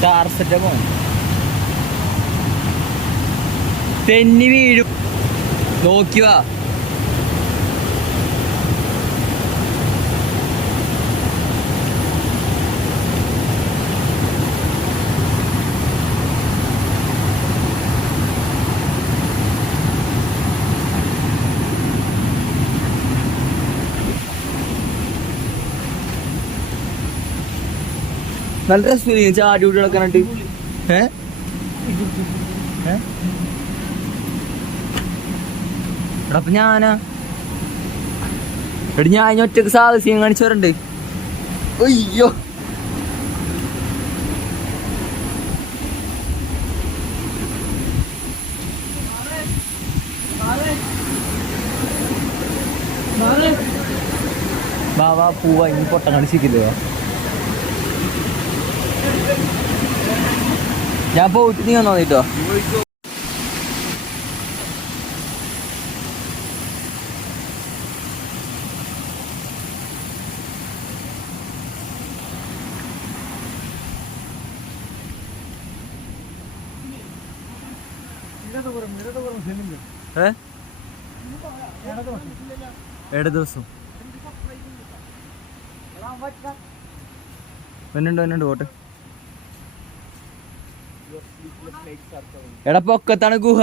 Star പോണം തെന്നി വീഴും. നോക്കി നല്ല രസം അടിപൊളി കൂടി കിടക്കാനായിട്ട് ഏ? ഏ? അപ്പൊ ഞാനാ? എടി ഞാൻ ഒറ്റയ്ക്ക് സാഹസ്യം കാണിച്ചവരുണ്ട് അയ്യോ. വാ വാ പൂവാ ഇനി പൊട്ടം കാണിച്ചിരിക്കില്ലേ? വാ ഞാൻ പോയിട്ട് നീ വന്നോ നീട്ടോ ഏഴ് ദിവസം? വന്നുണ്ട് വന്നുണ്ട് പോട്ടെ. എടാ പൊക്കത്താണ് ഗുഹ.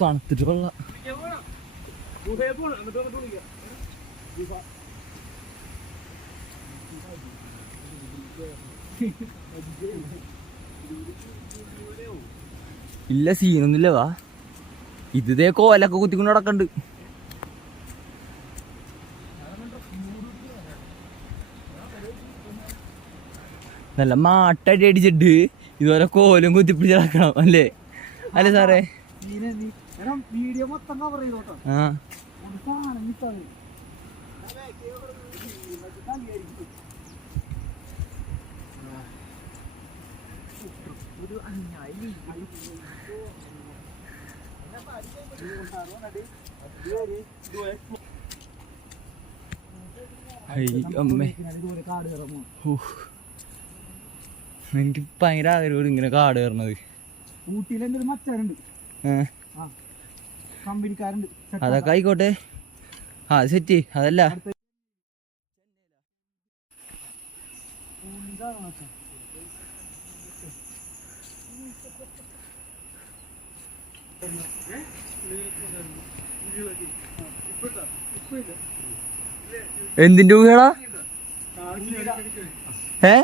തണുത്തിട്ട് ഇല്ല സീനൊന്നുമില്ല വാ. ഇതേ കോലൊക്കെ കുത്തിക്കൊണ്ട് നടക്കണ്ട്. നല്ല മാട്ടടി അടിച്ചിട്ട് ഇതുപോലെ കോലും കുത്തിപ്പിടിച്ച് നടക്കണം അല്ലേ? അല്ലേ സാറേ? വീഡിയോ മൊത്തം കവർ ചെയ്തോട്ടോ. ആ. ഒരു അമ്മേ ഇതുപോലെ കാട് കയറുന്നു ഊഹ്. എനിക്ക് ഭയങ്കര ആഗ്രഹം ഇങ്ങനെ കാട് കയറണത്. ഊട്ടിയിൽ എന്റെ ഒരു മച്ചാനുണ്ട് ആ കമ്പനിക്കാരുണ്ട്. അതൊക്കെ ആയിക്കോട്ടെ. ആ സെറ്റ് അതല്ല. എന്തിന്റെ ഊഹടാ? ഏ?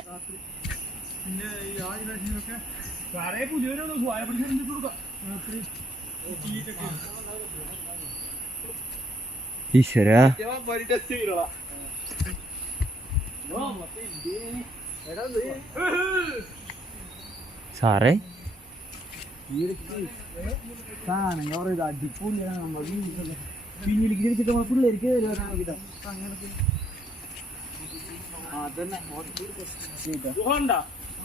ഈശ്വര. സാറേ. സാധനം കവർ ചെയ്ത് അടിപൊളിയാണ് നമ്മൾ പിന്നിലേക്ക് തിരിച്ചിട്ട് നമ്മളെ പിള്ളേർക്ക് വരാനാണ് അതന്നെ.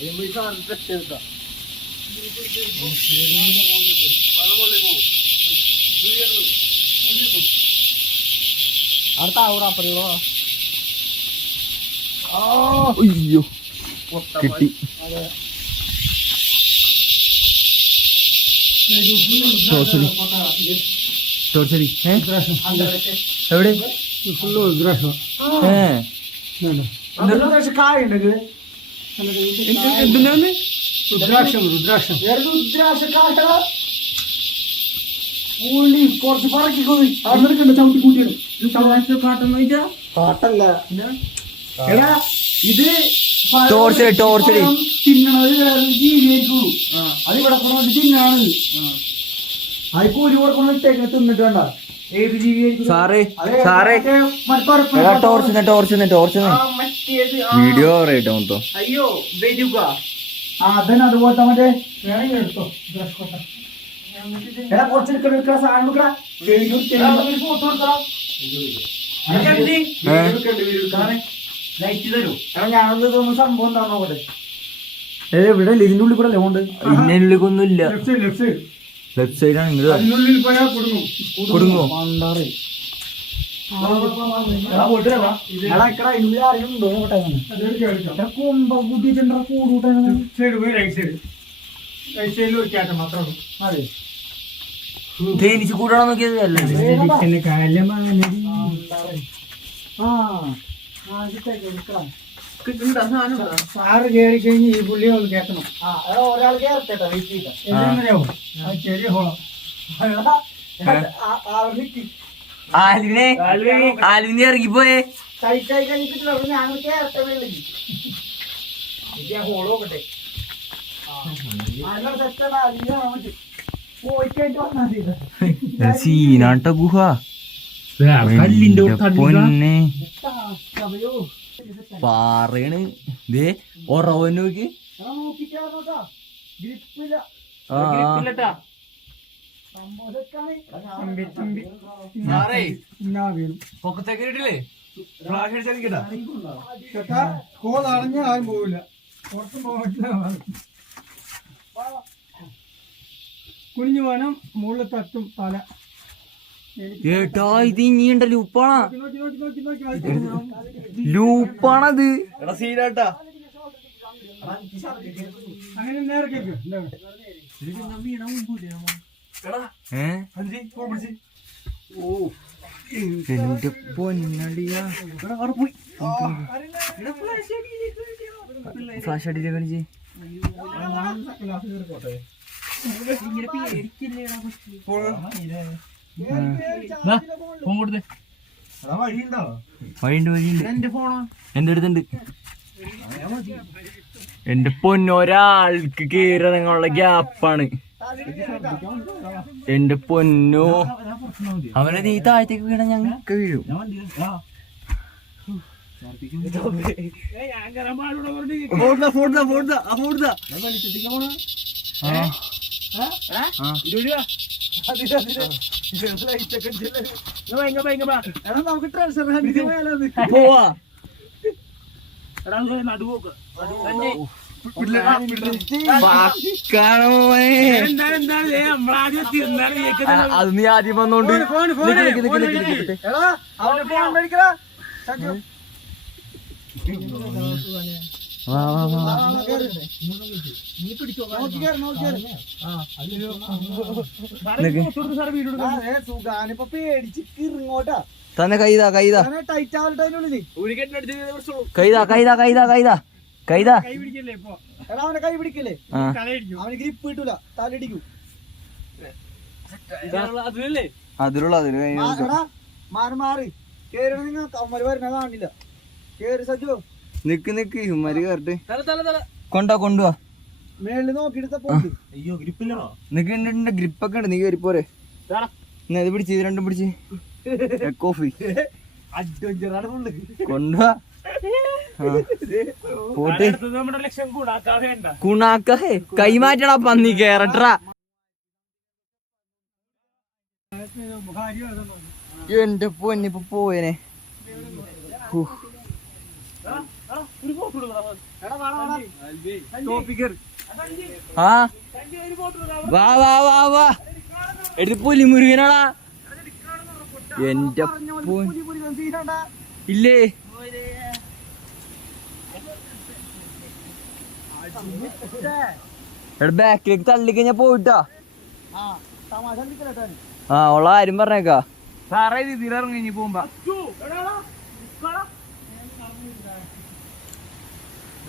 Yumurta artık sevda. అర్థ అవరా పరిలో అయ్యో కిట్టి ടോർച്ചടി ടോർച്ചറി എവിടെ രുദ്രാക്ഷം രുദ്രാക്ഷം. ഉള്ളി കുറച്ച് അവിടെ ചവിട്ടി കൂട്ടിയാണ് കാട്ടെന്ന് വെച്ചാ? കാട്ടല്ല. ഇത് ടോർച്ച് ടോർച്ച്. തിന്നണത് ജീവിയായിരിക്കും അത് ഇവിടെ കൊണ്ടുവന്ന് തിന്നാണ്. ഒരു കൂലി കൊടുക്കണം ഇട്ടേക്ക് തിന്നിട്ട് വേണ്ട. ഏത് ജീവിയായിരിക്കും സാറേ സാറേ. Torch torch torch. വീഡിയോ പറയട്ടെ മൊത്തം. അയ്യോ വരിക. ആ അതന്നെ അതുപോലത്തെ മറ്റേ വേണമെങ്കിൽ എടുത്തോ ബ്രഷ് കൊട്ട എടാ കുറച്ച് എടുക്കണം? എടുക്കണ? സാധനം ചെവിക്കും ഫോട്ടോ എടുക്കടാ. ഏ ഇതിന്റെ ഉള്ളിൽ കൂടെ അല്ലേ ഉണ്ട് ഇന്നുള്ളിക്കൊന്നും ഇല്ല. ലെഫ്റ്റ് സൈഡ് ലെഫ്റ്റ് സൈഡാണ് ഇങ്ങോട്ട് കുടുങ്ങും. തേനീച്ച് നോക്കിയത് എന്നെ ആ. ആ ഇട്ടേക്ക് എടുക്കാം സാറ് കയറി കഴിഞ്ഞ് ഈ പുള്ളിയെ ഒന്ന് എടാ ഒരാൾ കേറട്ടെ വെയിറ്റ് ചെയ്താ എങ്ങനെയാവും? അത് ചെറിയ ഹോളം ആലുവിനെ ആലുവിനെ ഇറങ്ങിപ്പോയേ. സീനാട്ട ഗുഹ. കല്ലിന്റെ പാറയാണ് ദേ ഉറവൻ നോക്കി. ആരും പോവില്ല. പുറത്തും പോകാൻ പറ്റില്ല. കുനിഞ്ഞു പോകണം. മുകളിൽ തട്ടും തല. ഏട്ടാ ഇത് ഇനിയുണ്ട ലൂപ്പാണ. ലൂപ്പാണത്. സീനാട്ടാ. എന്റെ പൊന്നടിയാ ഫ്ലാഷ് അടിയിലെ കളിച്ച് വഴിയുണ്ട്? വഴിയുണ്ട് എന്റെ അടുത്തുണ്ട്. എന്റെ പൊന്നൊരാൾക്ക് കീറിറങ്ങാനുള്ള ഗ്യാപ്പാണ്. എന്റെ പൊന്നു. അവനെ നീ താഴത്തേക്ക് വീണ ഞങ്ങൾക്ക് വീഴും. ആ. നമുക്ക് ട്രാൻസ്ഫർ പോവാ. ആ, അത് നീ ആദ്യം വന്നോണ്ട് അവന്റെ ഫോൺ മേടിക്കടാ. സജു വാ വാ. വാ നീ പിടിച്ചോ നോക്കി കേറ്. നോക്കി. കേറ് നിക്ക്. ആ, ഏ, സുഖാനിപ്പോ പേടിച്ച് കിറങ്ങോട്ടാ. തന്നെ കൈതാ കൈതാ. കൈതാ കൈതാ കൈതാ കൈതാ. കൈതാ. എടാ അവനെ കൈ പിടിക്കല്ലേ? അവന് ഗ്രിപ്പ് കിട്ടൂല തലടിക്കും അതിലുള്ള അതിൽ മാറി മാറി. കേറി നിങ്ങൾ കമ്മൽ വരുന്ന കാണില്ല. കേറി സജു നിക്ക് നിക്ക് ഇവന്മാര് കേറട്ടെ കൊണ്ടോ കൊണ്ടുവാ. നിക്കുണ്ട് ഗ്രിപ്പൊക്കെ ഉണ്ട്. നീ എന്നാ ഇത് പിടിച്ച് ഇത് രണ്ടും പിടിച്ച്. കോഫി കൊണ്ടുവാ. പോട്ട്. കുണാക്കേ കൈമാറ്റടാ പന്നി കേറട്ടാ എന്റെ പൊന്നിപ്പോ പോയനെ. ആ? വാ വാ വാ വാ. എടി പുലി മുരുകനാടാ. എന്റെ ഇല്ലേ? എടാ ബാക്കിലേക്ക് തള്ളിക്കഴിഞ്ഞാ പോയിട്ടാ. ആ ഉള്ള ആരും പറഞ്ഞേക്കാ. സാറേ ഇതിലിറങ്ങി പോകുമ്പോ.